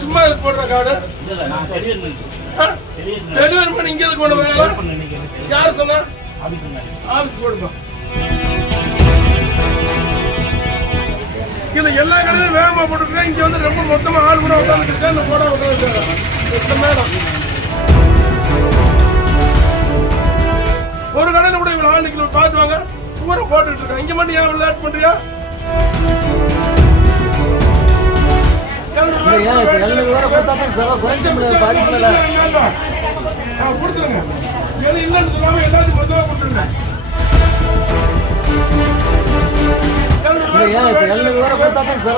சும்மா ஆ? போடுற card delivery பண்ணி இங்க எதுக்கு கொண்டு யார் சொன்னா? ஆஃபீஸ் போடுப்பா இல்ல எல்லா கடையிலும் வேகமா போட்டுருக்கேன். இங்க வந்து ரொம்ப மொத்தமா ஆள் கூட உட்காந்துருக்கேன் இந்த போட உட்காந்து மேடம். ஒரு கடையில கூட இவ்வளவு ஆள் நிக்கல. பாத்துவாங்க பூரா போட்டுட்டு இருக்கேன். இங்க மட்டும் ஏன் லேட் பண்றியா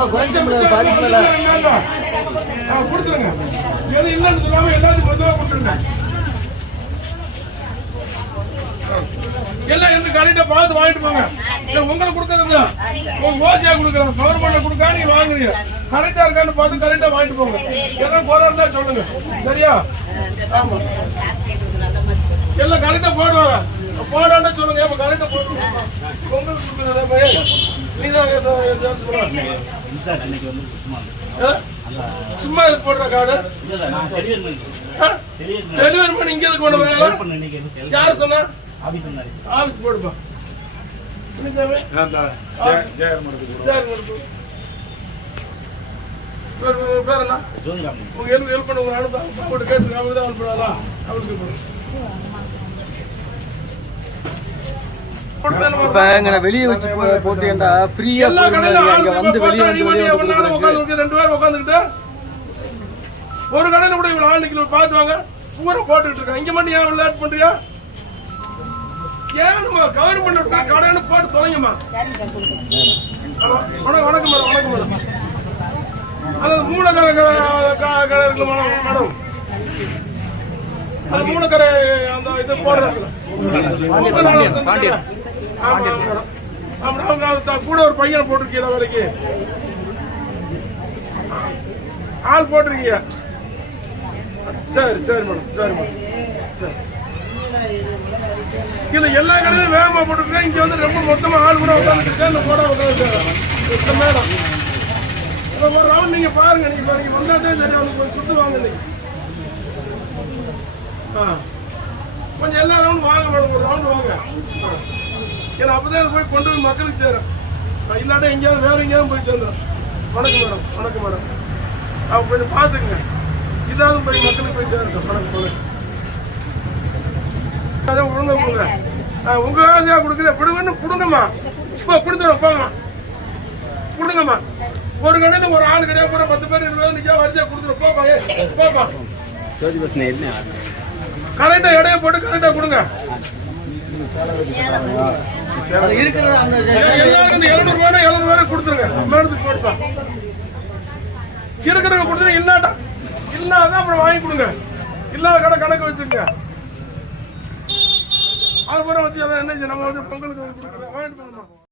குறைஞ்ச முடியாது பாதிப்பு இல்லை. ஆ, கொடுத்துருங்க இல்லைன்னு சொல்லாம எல்லாத்தையும் மொத்தமா கொடுத்துருங்க எல்லாம் இருந்து கரெக்டா பார்த்து வாங்கிட்டு போங்க. உங்களுக்கு கொடுக்கறதுங்க உங்க ஓசியா கொடுக்கலாம் கவர்மெண்ட் கொடுக்கா நீங்க வாங்குறீங்க கரெக்டா இருக்கான்னு பார்த்து கரெக்டா வாங்கிட்டு போங்க. எதாவது குறை இருந்தா சொல்லுங்க. சரியா? ஆமா. எல்லாம் கரெக்டா போடுவாங்க போடாண்டா சொல்லுங்க. இப்ப கரெக்டா போட்டு உங்களுக்கு கொடுக்கறதா பையன் நீதான் ஏதாவது சும்மா ஆ? சும்மா இதுக்கு போடுற கார்டு டெலிவரி ஆ? டெலிவரி பண்ணி இங்க எதுக்கு கொண்டு போறீங்களா பண்ண யார் சொன்னா? ஆபீஸ் போடுப்பா. என்ன சாமி? சரி கொடுப்போம். பேர் பேர் பேர் என்ன ஜோதிராமன் உங்க ஹெல்ப் ஹெல்ப் பண்ண உங்க அனுப்ப அவங்கள்ட்ட கேட்டு அவங்க தான் அனுப்புறாங்களா அவருக்கு வெளியே வச்சு போட்டீங்கன்னா ஃப்ரீயா வந்து வெளியே வந்து ரெண்டு பேர் உட்காந்துக்கிட்டு ஒரு கடையில கூட இவ்வளவு ஆள் நிக்கல பார்த்து வாங்க பூரா போட்டுட்டு இருக்காங்க இங்க மட்டும் ஏன் லேட் பண்றியா ஏனுமா கவர் பண்ண விட்டா கடையில போட்டு தொலைங்கம்மா. வணக்கம் வணக்கம் மேடம் வணக்கம் மேடம். அது மூலக்கரை கடை இருக்குல்ல மேடம் அது மூலக்கரை அந்த இது பாண்டியன் ஆமா மேடம். தான் கூட ஒரு பையனை போட்டிருக்கீங்க வரைக்கும். ஆள் போட்டிருக்கீங்க. சரி சரி மேடம் சரி மேடம். சரி. இல்ல எல்லா கடையிலும் வேகமா போட்டுருக்கேன். இங்க வந்து ரொம்ப மொத்தமா ஆள் கூட உட்காந்துருக்கேன் இந்த போட உட்காந்துருக்கேன் மேடம் இந்த ஒரு ரவுண்ட் நீங்க பாருங்க. நீங்க பாருங்க. வந்தா தான் சரி அவனுக்கு கொஞ்சம் சுத்து வாங்க நீங்க ஆ. கொஞ்சம் எல்லா ரவுண்ட் வாங்க மேடம். ஒரு ரவுண்ட் வாங்க. ஆ. ஏன்னா அப்பதான் அது போய் கொண்டு போய் மக்களுக்கு சேரும். இல்லாட்டா எங்கேயாவது வேற எங்கேயாவது போய் சேர்ந்துடும் வணக்கம் மேடம். வணக்கம் மேடம். அவங்க கொஞ்சம் பார்த்துக்குங்க. இதாவது போய் மக்களுக்கு போய் சேருங்க. வணக்கம் வணக்கம். அதான் ஒழுங்கா கொடுங்க. ஆ, உங்க ஆசையா கொடுக்குற விடுங்கன்னு கொடுங்கம்மா. இப்போ கொடுத்துரும் போங்க கொடுங்கம்மா. ஒரு கடையில ஒரு ஆள் கிடையாது கூட பத்து பேர் இருபது நிக்கா வரிசையா கொடுத்துரும் போப்பா ஏ போப்பா. கரெக்டா இடைய போட்டு கரெக்டா கொடுங்க. அது எல்லாருக்கும் எழுநூறு ரூபாய் எழுநூறு ரூபாய் கொடுத்துருங்க. மேடத்துக்கு இருக்கிறவங்க கொடுத்துருங்க இல்லாட்டா. இல்லாதான் அப்புறம் வாங்கி கொடுங்க. இல்லாத கடை கணக்கு வச்சுங்க அது பூரா வச்சு என்ன நம்ம வந்து பொங்கலுக்கு வாங்கிட்டு போகணும்